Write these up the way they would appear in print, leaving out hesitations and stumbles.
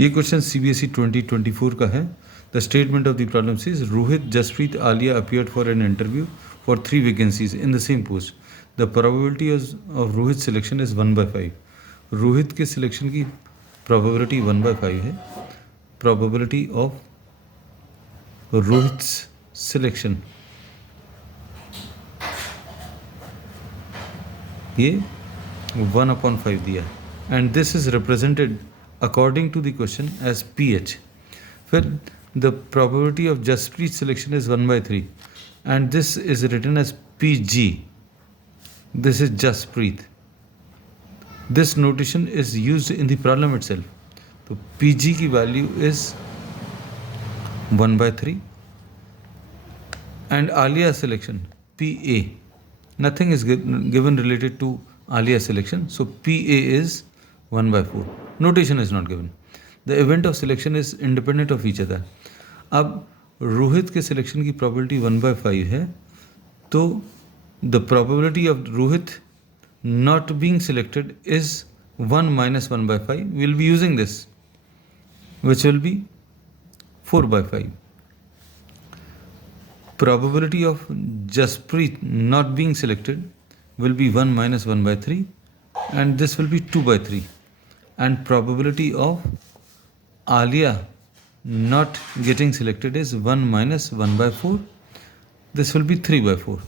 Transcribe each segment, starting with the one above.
ये question CBSE 2024 का है. The statement of the problem says Rohit, Jaspreet, Alia appeared for an interview for 3 vacancies in the same post. The probability of Rohit's selection is 1/5. Rohit के selection की probability 1/5 है. Probability of Rohit's selection ये 1/5 दिया है. And this is represented according to the question as PH. फिर the probability of Jaspreet's selection is 1/3 and this is written as PG. This is Jaspreet. This notation is used in the problem itself. तो PG की value is 1/3 and Alia selection PA. Nothing is given related to Alia selection, so PA is 1/4. Notation is not given. The event of selection is independent of each other. अब रोहित के selection की probability 1/5 है, तो the probability of Rohit not being selected is 1 minus 1/5. We will be using this, which will be 4/5. Probability of Jaspreet not being selected will be 1 minus 1/3 and this will be 2/3. And probability of Alia not getting selected is 1 minus 1/4. This will be 3/4.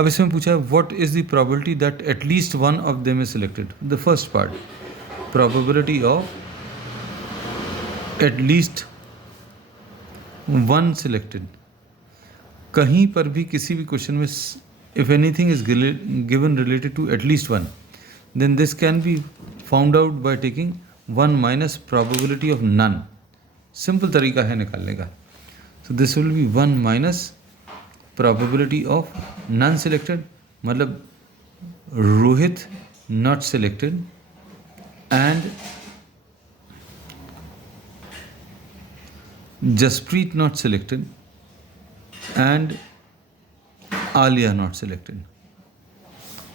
अब इसमें पूछा है what is the probability that at least one of them is selected. The first part, probability of at least one selected. कहीं पर भी किसी भी question में if anything is given related to at least one, then this can be found out by taking 1 minus probability of none. Simple तरीका है निकालने का. So this will be 1 minus probability of none selected, मतलब Rohit not selected and Jaspreet not selected and Alia not selected.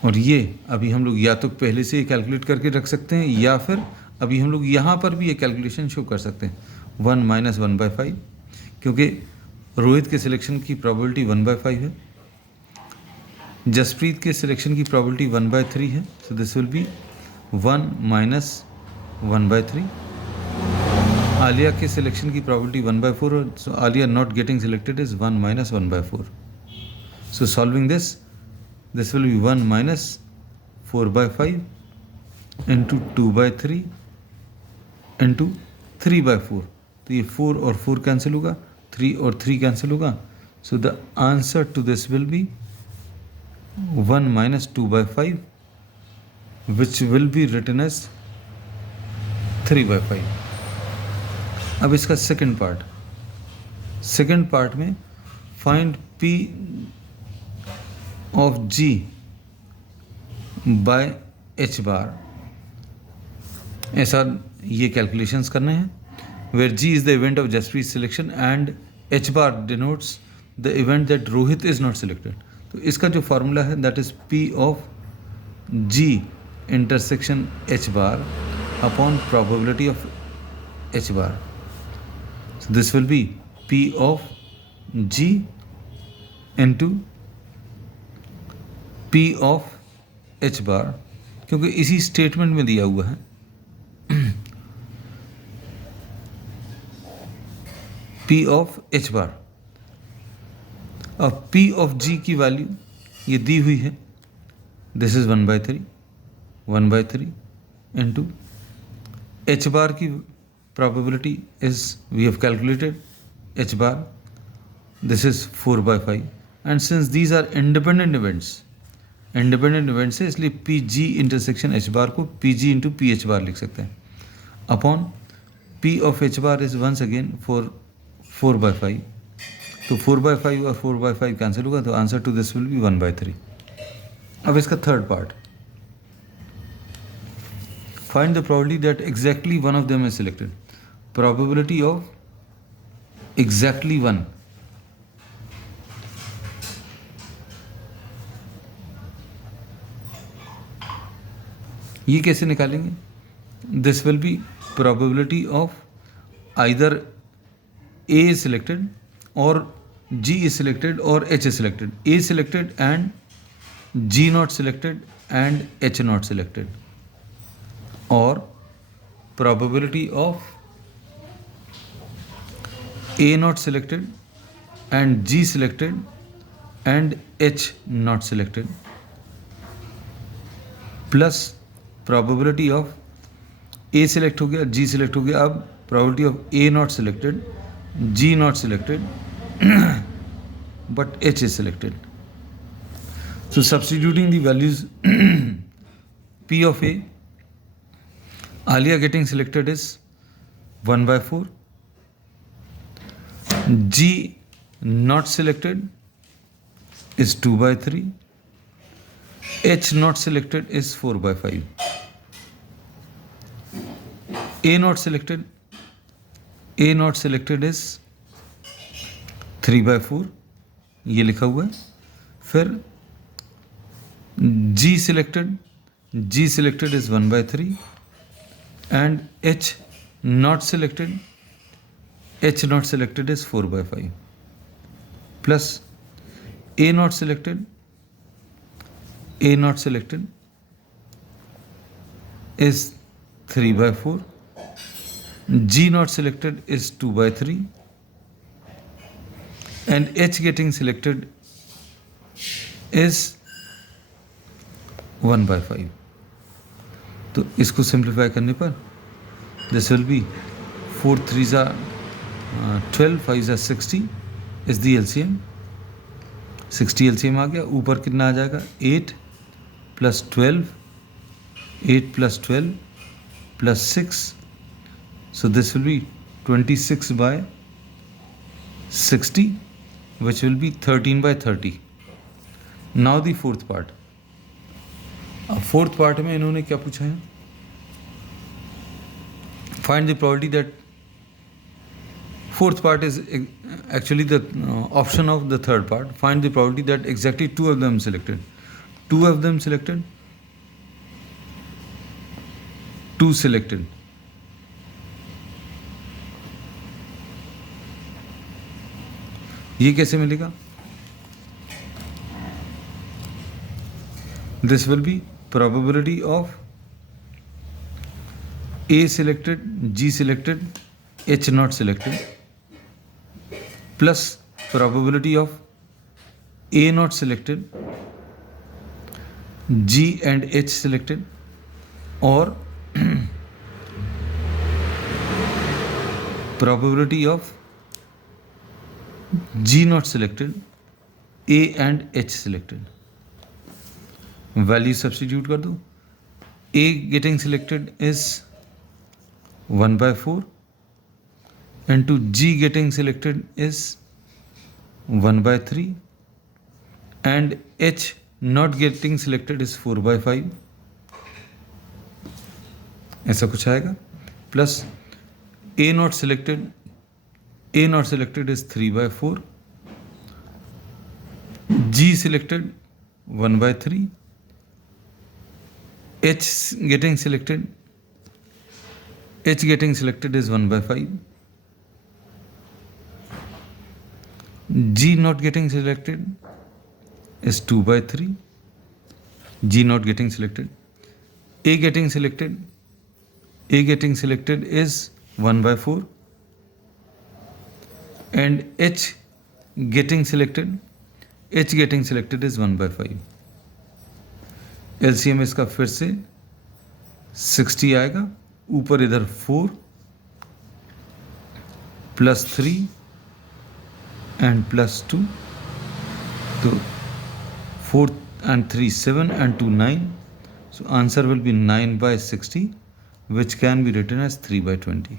और ये अभी हम लोग या तो पहले से कैलकुलेट करके रख सकते हैं या फिर अभी हम लोग यहाँ पर भी ये कैलकुलेशन शो कर सकते हैं 1 minus 1/5, क्योंकि रोहित के सिलेक्शन की प्रोबेबिलिटी 1/5 है, जसप्रीत के सिलेक्शन की प्रोबेबिलिटी 1/3 है. So this will be 1 minus 1/3. Alia के सिलेक्शन की प्रोबेबिलिटी 1/4 है, so Alia not getting selected is 1 minus 1/4. So solving this will be 1 minus 4/5 into 2/3 into 3/4. तो ये 4 और 4 कैंसिल होगा, 3 और 3 कैंसिल होगा. So the answer to this will be 1 minus 2/5 which will be written as 3/5. अब इसका सेकंड पार्ट में find P of G by H bar. ऐसा ये कैलकुलेशंस करने हैं where G is the event of Jaspreet's selection and H bar denotes the event that Rohit is not selected. तो इसका जो फॉर्मूला है that is P of G intersection H bar upon probability of H bar. So this will be P of G into P of H bar, क्योंकि इसी statement में दिया हुआ है. P of H bar. अब P of G की value ये दी हुई है, this is 1/3 into H bar की probability is we have calculated H bar, this is 4/5. and since these are independent events है, इसलिए PG इंटरसेक्शन H bar को PG into PH bar लिख सकते हैं upon P of H bar is once again 4/5. तो 4/5 और 4/5 cancel होगा, तो answer to this will be 1/3. अब इसका third part, find the probability that exactly one of them is selected. Probability of exactly one, ये कैसे निकालेंगे? This will be probability of either A is selected or G is selected or H is selected. A is selected and G not selected and H not selected, or probability of A not selected and G selected and H not selected, plus probability of A select हो गया, G select हो गया, अब probability of A not selected, G not selected but H is selected. So substituting the values P of A, Alia getting selected is 1 by 4, G not selected is 2 by 3, H not selected is 4 by 5. A not selected is 3 by 4, ये लिखा हुआ है. फिर G selected is 1 by 3 and H not selected is 4 by 5, plus A not selected is 3 by 4, G not selected is 2 by 3 and H getting selected is 1 by 5. तो इसको simplify करने पर this will be 4 3s are 12, 5s are 60 is the LCM. 60 LCM आ गया. ऊपर कितना आ जाएगा? 8 plus 12, 8 plus 12 plus 6. So this will be 26 by 60, which will be 13 by 30. Now the fourth part. अब फोर्थ पार्ट में इन्होंने क्या पूछा है? Find the probability that, fourth part is actually the option of the third part. Find the probability that exactly two of them selected. Two selected. ये कैसे मिलेगा? This will be probability of A selected, G selected, H not selected, plus probability of A not selected, G and H selected, or probability of G not selected, A and H selected. Value substitute कर दो. A getting selected is 1 by 4 and to G getting selected is 1 by 3 and H not getting selected is 4 by 5. ऐसा कुछ आएगा. Plus A not selected is 3 by 4, G selected 1 by 3, H getting selected is 1 by 5, G not getting selected is 2 by 3, G not getting selected. A getting selected is 1 by 4 and H getting selected is 1 by 5. LCM इसका फिर से 60 आएगा. ऊपर इधर 4 plus 3 and plus 2, तो 4 and 3 7 and 2 9. So answer will be 9 by 60, which can be written as 3 by 20.